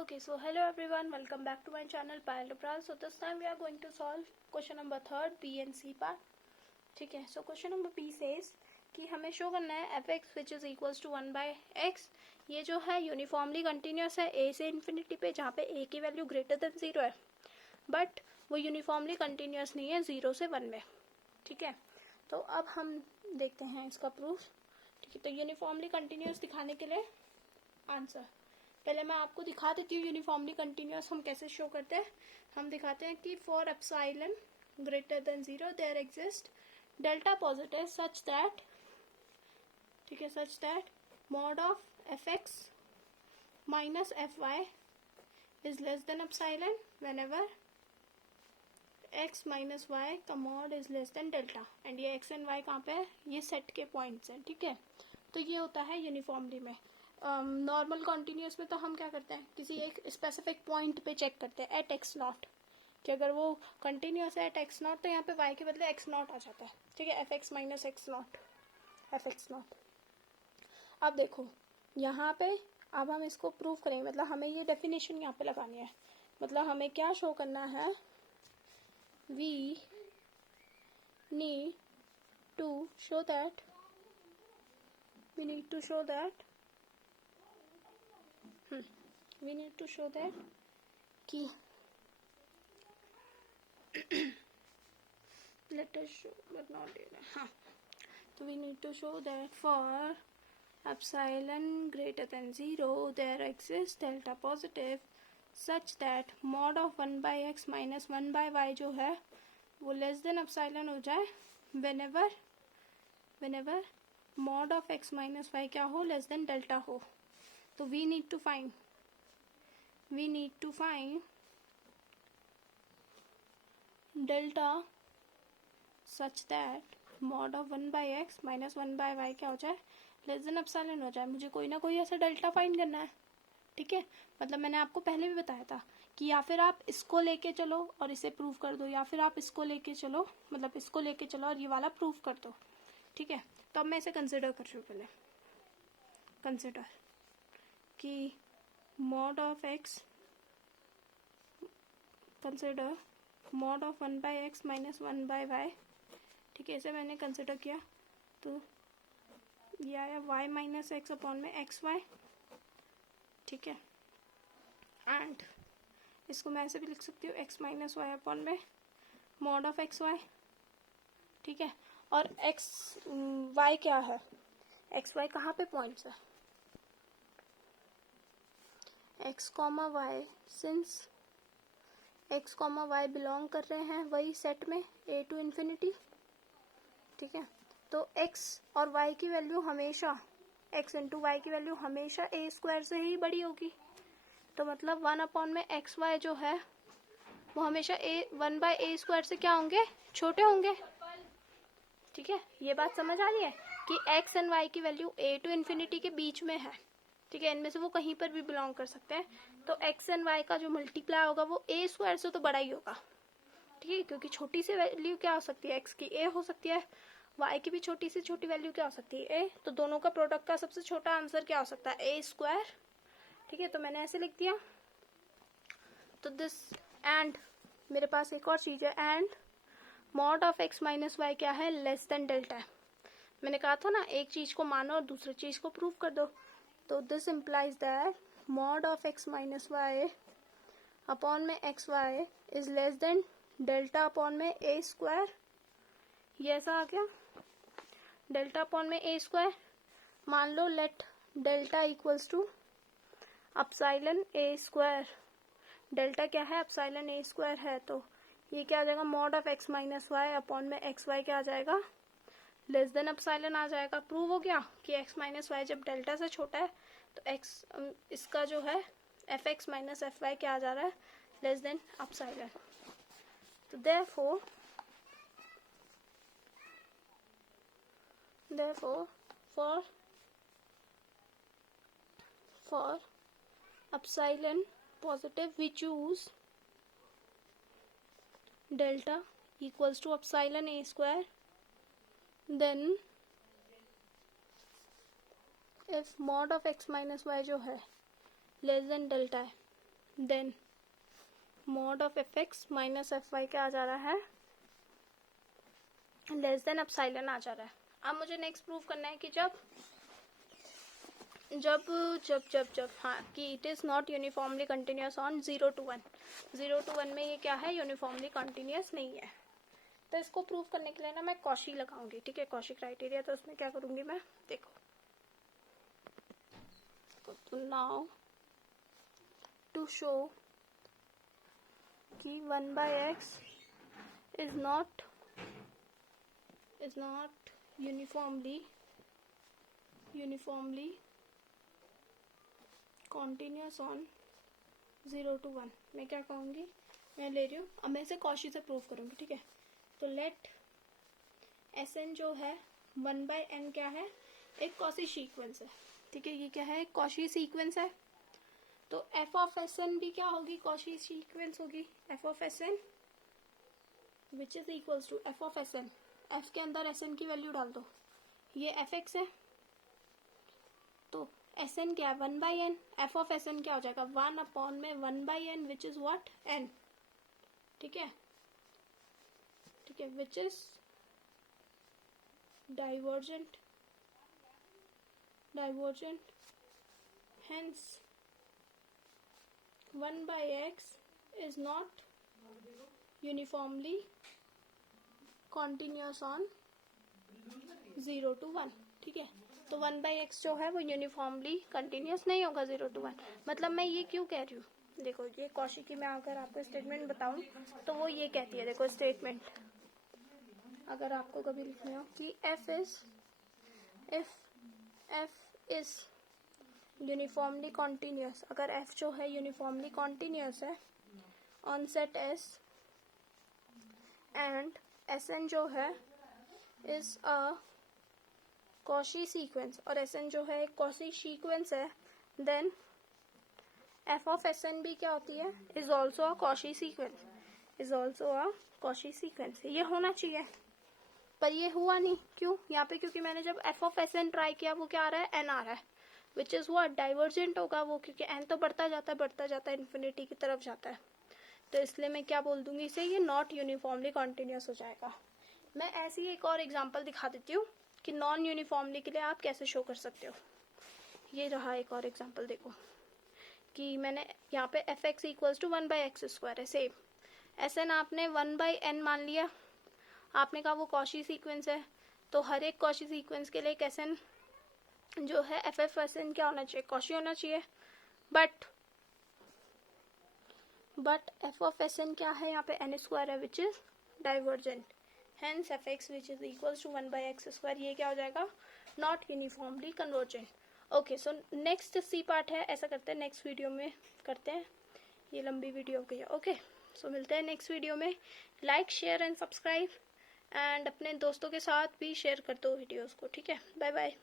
Okay, so hello everyone, welcome back to my channel Payal Dupral. So this time we are going to solve question number 3 B and C part. ठीक है, so question number B says कि हमें show करना है f(x) which is equals to 1 by x. ये जो है uniformly continuous है a से इन्फिनिटी पे, जहाँ पे a की वैल्यू ग्रेटर देन 0 है, बट वो यूनिफॉर्मली कंटिन्यूस नहीं है 0 से 1 में. ठीक है, तो अब हम देखते हैं इसका प्रूफ. ठीक है, तो यूनिफॉर्मली कंटिन्यूस दिखाने के लिए आंसर पहले मैं आपको दिखा देती हूँ. यूनिफॉर्मली कंटिन्यूस हम कैसे शो करते हैं. हम दिखाते हैं कि for epsilon greater than 0 there exist delta positive such that, ठीक है, such that mod of f(x) minus fy is less than epsilon whenever x minus y का mod is less than delta. And ये x and y कहाँ पे है, ये set के points हैं. ठीक है, तो ये होता है यूनिफॉर्मली में. नॉर्मल कॉन्टिन्यूस में तो हम क्या करते हैं, किसी एक स्पेसिफिक पॉइंट पे चेक करते हैं एट एक्स नॉट, कि अगर वो कंटिन्यूस है एट एक्स नॉट तो यहाँ पे y के बदले एक्स नॉट आ जाता है. ठीक है, f(x) minus x not, f(x) not. अब देखो यहाँ पे, अब हम इसको प्रूव करेंगे, मतलब हमें ये डेफिनेशन यहाँ पे लगानी है. मतलब हमें क्या शो करना है, we need to show that, we need to show that कि let us show but not here. हाँ, तो we need to show that for epsilon greater than 0 there exists delta positive such that mod of 1 by x minus 1 by y जो है वो less than epsilon हो जाए whenever mod of x minus y क्या हो, less than delta हो. तो we need to find delta such that mod of 1 by x minus 1 by y क्या हो जाए, लेस देन एप्सिलॉन हो जाए. मुझे कोई ना कोई ऐसा डेल्टा फाइंड करना है. ठीक है, मतलब मैंने आपको पहले भी बताया था कि या फिर आप इसको लेके चलो और इसे प्रूव कर दो, या फिर आप इसको लेके चलो, मतलब इसको लेके चलो और ये वाला प्रूव कर दो. ठीक है, तो अब मैं इसे कंसिडर कर रही हूँ. पहले कंसिडर कि mod of x, consider mod of 1 by x minus 1 by y. ठीक है, इसे मैंने कंसिडर किया तो ये आया y माइनस एक्स अपॉन में एक्स वाई. ठीक है, एंड इसको मैं ऐसे भी लिख सकती हूँ x माइनस वाई अपॉन में mod ऑफ एक्स वाई. ठीक है, और x y क्या है, एक्स वाई कहाँ पे पॉइंट्स है, x comma y, since x comma y belong कर रहे हैं वही सेट में a टू इन्फिनिटी. ठीक है, तो x और y की वैल्यू हमेशा, x इंटू वाई की वैल्यू हमेशा a स्क्वायर से ही बड़ी होगी. तो मतलब 1 अपॉन में एक्स वाई जो है वो हमेशा 1 बाय a स्क्वायर से क्या होंगे, छोटे होंगे. ठीक है, ये बात समझ आ रही है कि x एंड y की वैल्यू a टू इन्फिनिटी के बीच में है. ठीक है, इनमें से वो कहीं पर भी बिलोंग कर सकते हैं. तो x एंड y का जो मल्टीप्लाई होगा वो a स्क्वायर से तो बड़ा ही होगा. ठीक है, क्योंकि छोटी सी वैल्यू क्या हो सकती है, x की a हो सकती है, y की भी छोटी से छोटी वैल्यू क्या हो सकती है, a. तो दोनों का प्रोडक्ट का सबसे छोटा आंसर क्या हो सकता है, a स्क्वायर. ठीक है, तो मैंने ऐसे लिख दिया. तो दिस एंड मेरे पास एक और चीज है, and mod of x minus y क्या है, लेस देन डेल्टा है. मैंने कहा था ना, एक चीज को मानो और दूसरी चीज को प्रूव कर दो. तो this implies that mod of x minus y upon में x y is less than delta upon में a स्क्वायर. ये ऐसा आ गया, डेल्टा अपॉन में a स्क्वायर. मान लो let delta equals to epsilon a square. Delta क्या है, एप्सिलॉन a स्क्वायर है. तो ये क्या आ जाएगा, mod of x minus y upon में एक्स वाई क्या आ जाएगा, लेस देन एप्सिलॉन आ जाएगा. प्रूव हो गया कि x माइनस वाई जब डेल्टा से छोटा है तो x, इसका जो है f(x) माइनस fy क्या आ जा रहा है, लेस देन एप्सिलॉन. तो therefore for epsilon positive we choose delta equals to epsilon a square. Then if mod of x minus y जो है लेस देन डेल्टा है, then mod of f x minus f y क्या आ जा रहा है, less than epsilon आ जा रहा है। अब मुझे नेक्स्ट प्रूव करना है कि जब जब जब जब जब हाँ कि it is not uniformly continuous on 0 to 1, 0 to 1 में ये क्या है, यूनिफॉर्मली कंटिन्यूस नहीं है। तो इसको प्रूव करने के लिए ना मैं कॉशी लगाऊंगी, ठीक है, कॉशी क्राइटेरिया। तो उसमें क्या करूंगी मैं, देखो, तो नाउ टू शो कि 1/x is not uniformly continuous on 0 to 1, मैं क्या कहूँगी, मैं ले रही हूँ, अब मैं इसे कॉशी से प्रूव करूँगी, ठीक है। तो लेट Sn जो है 1/n क्या है, एक कॉशी सीक्वेंस है, ठीक है, ये क्या है, एक कॉशी सीक्वेंस है। तो f ऑफ Sn भी क्या होगी, कॉशी सीक्वेंस होगी, f of Sn which is equals to f of Sn, f के अंदर Sn की वैल्यू डाल दो, ये fx है, तो Sn क्या है 1/n, f ऑफ Sn क्या हो जाएगा 1/1/n which is what, n, ठीक है, ठीक है, which is divergent, hence 1/x is not uniformly continuous on 0 to 1, ठीक है। तो 1/x जो है वो यूनिफॉर्मली कंटिन्यूस नहीं होगा 0 to 1। मतलब मैं ये क्यों कह रही हूँ, देखो ये कॉशी की मैं अगर आपको स्टेटमेंट बताऊं तो वो ये कहती है, देखो स्टेटमेंट अगर आपको कभी लिखना हो कि f is यूनिफॉर्मली कॉन्टिन्यूस, अगर f जो है यूनिफॉर्मली कॉन्टिन्यूस है on set S and Sn जो है इज अ कॉशी सीक्वेंस, और Sn जो है एक कॉशी सीक्वेंस है, देन f ऑफ Sn भी क्या होती है, is also a Cauchy sequence, ये होना चाहिए, पर ये हुआ नहीं, क्यों यहाँ पे, क्योंकि मैंने जब f ऑफ Sn ट्राई किया वो क्या आ रहा है, n आ रहा है, विच इज व्हाट, डाइवर्जेंट होगा वो, क्योंकि n तो बढ़ता जाता है इन्फिनिटी की तरफ जाता है, तो इसलिए मैं क्या बोल दूंगी इसे, ये नॉट यूनिफॉर्मली कॉन्टिन्यूस हो जाएगा। मैं ऐसी एक और एग्जांपल दिखा देती हूँ कि नॉन यूनिफॉर्मली के लिए आप कैसे शो कर सकते हो। ये रहा एक और एग्जांपल, देखो कि मैंने यहाँ पे F x equals to 1/x² है, सेम Sn आपने 1/n मान लिया, आपने कहा वो कॉशी सीक्वेंस है, तो हर एक कॉशी सीक्वेंस के लिए एक Sn जो है एफ एफ Sn क्या होना चाहिए, कॉशी होना चाहिए, बट f ऑफ Sn क्या है यहाँ पे, n² है which is divergent, hence fx which is equals to 1/x², ये क्या हो जाएगा, not uniformly convergent. Okay, so next C part है, ऐसा करते हैं नेक्स्ट वीडियो में करते हैं, ये लंबी वीडियो हो गई है। ओके, सो मिलते हैं नेक्स्ट वीडियो में, like share and subscribe and अपने दोस्तों के साथ भी शेयर कर दो वीडियोस को, ठीक है, बाय बाय।